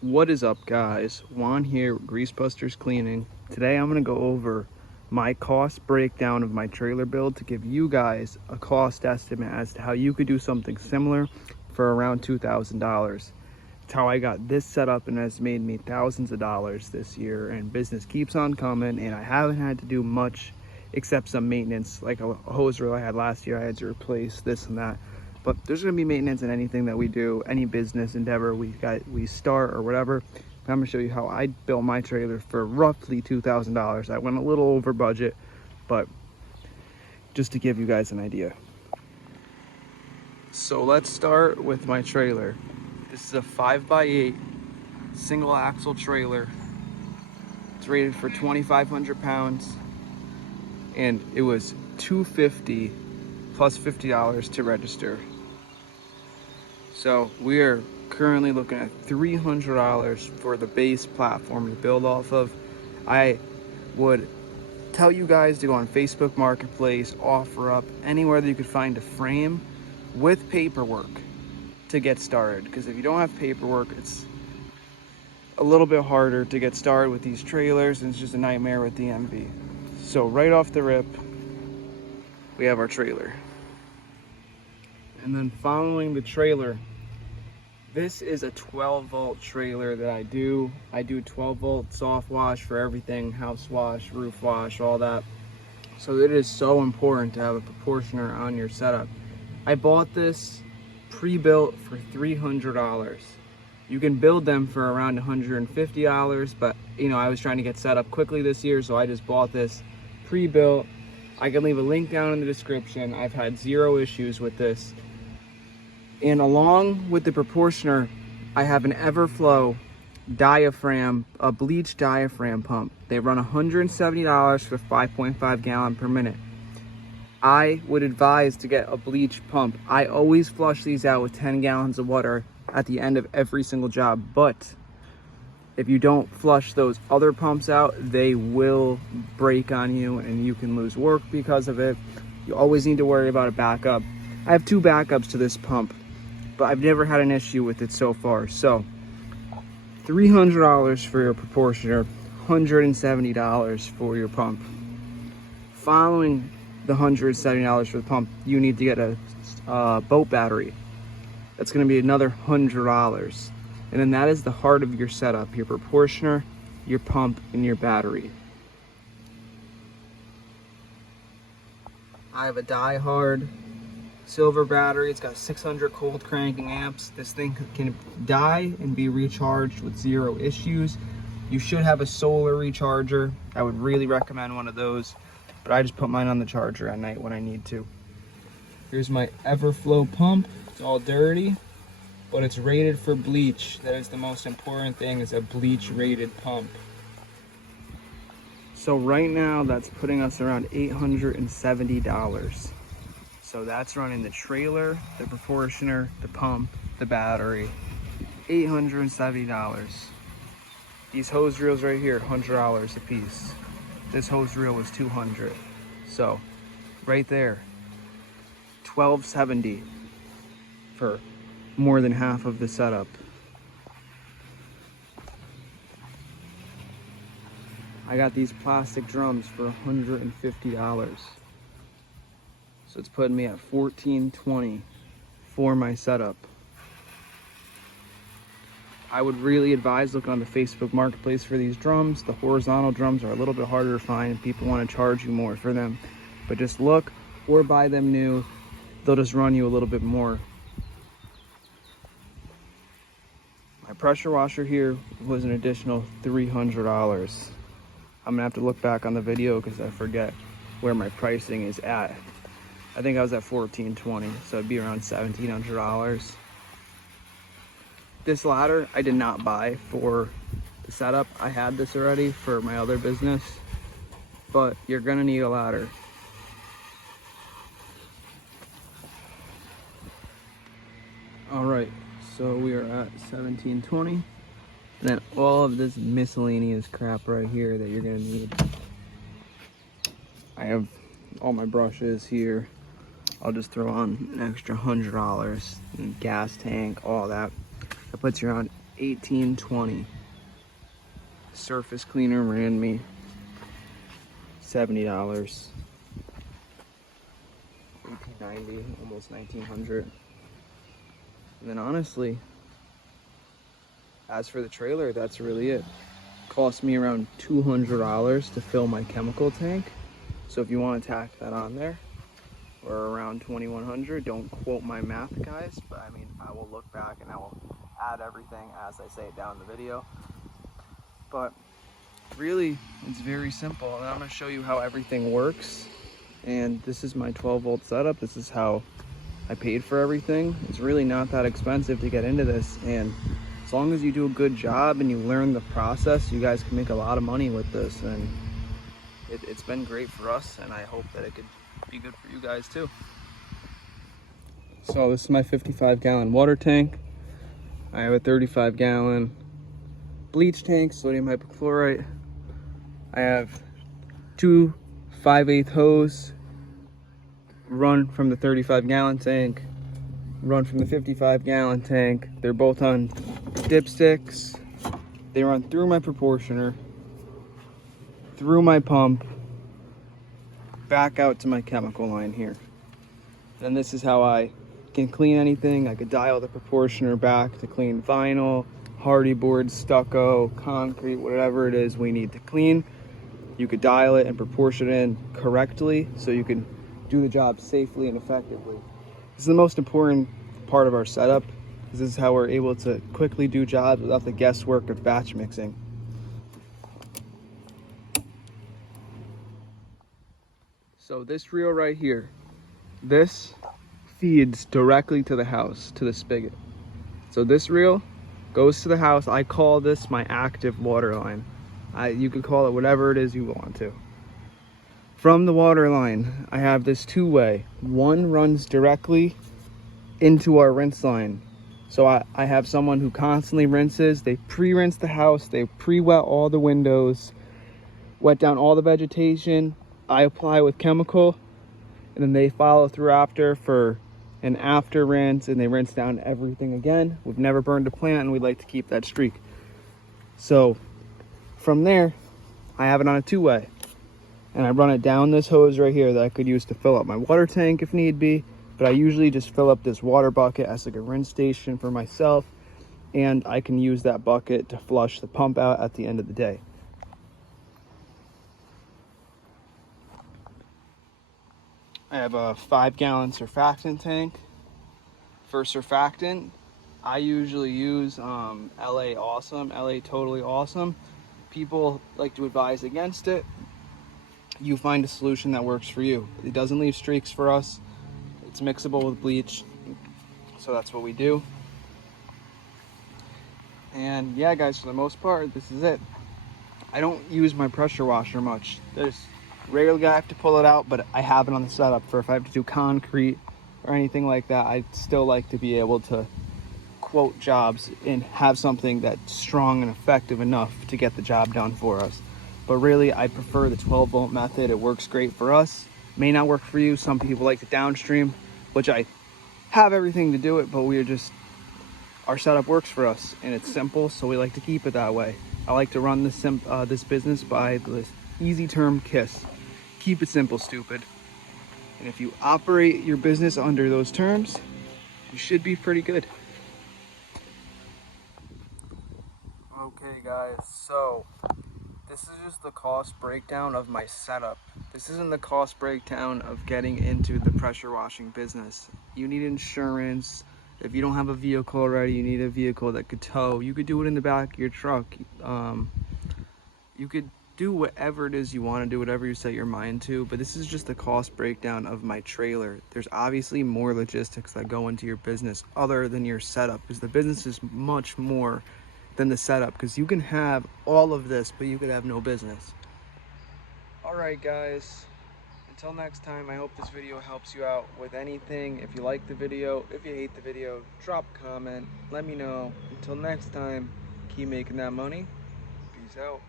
What is up, guys? Juan here with Grease Busters Cleaning. Today I'm going to go over my cost breakdown of my trailer build to give you guys a cost estimate as to how you could do something similar for around $2,000. It's how I got this set up and has made me thousands of dollars this year, and business keeps on coming, and I haven't had to do much except some maintenance. Like a hose reel I had last year, I had to replace this and that. But there's going to be maintenance in anything that we do, any business endeavor we start or whatever. I'm going to show you how I built my trailer for roughly $2,000. I went a little over budget, but just to give you guys an idea. So let's start with my trailer. This is a 5x8 single axle trailer. It's rated for 2,500 pounds, and it was $250 plus $50 to register. So we are currently looking at $300 for the base platform to build off of. I would tell you guys to go on Facebook Marketplace, OfferUp, anywhere that you could find a frame with paperwork to get started. Because if you don't have paperwork, it's a little bit harder to get started with these trailers, and it's just a nightmare with DMV. So right off the rip, we have our trailer. And then following the trailer, this is a 12-volt trailer that I do 12-volt soft wash for everything, house wash, roof wash, all that. So it is so important to have a proportioner on your setup. I bought this pre-built for $300. You can build them for around $150, but I was trying to get set up quickly this year, so I just bought this pre-built. I can leave a link down in the description. I've had zero issues with this. And along with the proportioner, I have an Everflow diaphragm, a bleach diaphragm pump. They run $170 for 5.5 gallon per minute. I would advise to get a bleach pump. I always flush these out with 10 gallons of water at the end of every single job, but if you don't flush those other pumps out, they will break on you and you can lose work because of it. You always need to worry about a backup. I have 2 backups to this pump, but I've never had an issue with it so far. So $300 for your proportioner, $170 for your pump. Following the $170 for the pump, you need to get a boat battery. That's going to be another $100. And then that is the heart of your setup: your proportioner, your pump, and your battery. I have a die-hard silver battery. It's got 600 cold cranking amps. This thing can die and be recharged with zero issues. You should have a solar recharger. I would really recommend one of those, but I just put mine on the charger at night when I need to. Here's my Everflow pump. It's all dirty, but it's rated for bleach. That is the most important thing, is a bleach rated pump. So right now that's putting us around $870. So that's running the trailer, the proportioner, the pump, the battery. $870. These hose reels right here, $100 a piece. This hose reel was $200. So right there, $1,270 for more than half of the setup. I got these plastic drums for $150. So it's putting me at $1,420 for my setup. I would really advise looking on the Facebook Marketplace for these drums. The horizontal drums are a little bit harder to find. People want to charge you more for them. But just look or buy them new. They'll just run you a little bit more. My pressure washer here was an additional $300. I'm gonna have to look back on the video because I forget where my pricing is at. I think I was at $1,420, so it'd be around $1,700. This ladder I did not buy for the setup. I had this already for my other business, but you're gonna need a ladder. All right, so we are at $1,720. And then all of this miscellaneous crap right here that you're gonna need. I have all my brushes here. I'll just throw on an extra $100, and gas tank, all that. That puts you around $18.20. Surface cleaner ran me $70. $18.90, almost $1900. And then honestly, as for the trailer, that's really it. Cost me around $200 to fill my chemical tank. So if you want to tack that on there, or around $2,100, don't quote my math, guys, but I mean, I will look back and I will add everything as I say it down in the video. But really, it's very simple, and I'm going to show you how everything works. And this is my 12-volt setup. This is how I paid for everything. It's really not that expensive to get into this, and as long as you do a good job and you learn the process, you guys can make a lot of money with this. And it's been great for us, and I hope that it could be good for you guys too. So this is my 55-gallon water tank. I have a 35-gallon bleach tank, sodium hypochlorite. I have two 5/8 hose run from the 35-gallon tank, run from the 55-gallon tank. They're both on dipsticks. They run through my proportioner, through my pump, back out to my chemical line here. And this is how I can clean anything. I could dial the proportioner back to clean vinyl, hardy board, stucco, concrete, whatever it is we need to clean. You could dial it and proportion it in correctly so you can do the job safely and effectively. This is the most important part of our setup, because this is how we're able to quickly do jobs without the guesswork of batch mixing. So this reel right here, this feeds directly to the house, to the spigot. So this reel goes to the house. I call this my active water line. You could call it whatever it is you want to. From the water line, I have this two-way. One runs directly into our rinse line. So I have someone who constantly rinses. They pre-rinse the house, they pre-wet all the windows, wet down all the vegetation. I apply with chemical, and then they follow through after for an after rinse, and they rinse down everything again. We've never burned a plant, and we'd like to keep that streak. So from there, I have it on a two-way, and I run it down this hose right here that I could use to fill up my water tank if need be. But I usually just fill up this water bucket as like a rinse station for myself, and I can use that bucket to flush the pump out at the end of the day. I have a 5-gallon surfactant tank. For surfactant, I usually use LA Awesome, LA Totally Awesome. People like to advise against it. You find a solution that works for you. It doesn't leave streaks for us. It's mixable with bleach, so that's what we do. And yeah, guys, for the most part, this is it. I don't use my pressure washer much. There's rarely I have to pull it out, but I have it on the setup for if I have to do concrete or anything like that. I still like to be able to quote jobs and have something that's strong and effective enough to get the job done for us. But really, I prefer the 12-volt method. It works great for us. May not work for you. Some people like the downstream, which I have everything to do it, but our setup works for us, and it's simple, so we like to keep it that way. I like to run this business by this easy term KISS. Keep it simple, stupid. And if you operate your business under those terms, you should be pretty good. Okay, guys, so this is just the cost breakdown of my setup. This isn't the cost breakdown of getting into the pressure washing business. You need insurance. If you don't have a vehicle already, you need a vehicle that could tow. You could do it in the back of your truck. You could do whatever it is you want to do, whatever you set your mind to, but this is just the cost breakdown of my trailer. There's obviously more logistics that go into your business other than your setup, because the business is much more than the setup, because you can have all of this, but you could have no business. All right, guys, until next time, I hope this video helps you out with anything. If you like the video, if you hate the video, drop a comment, let me know. Until next time, keep making that money. Peace out.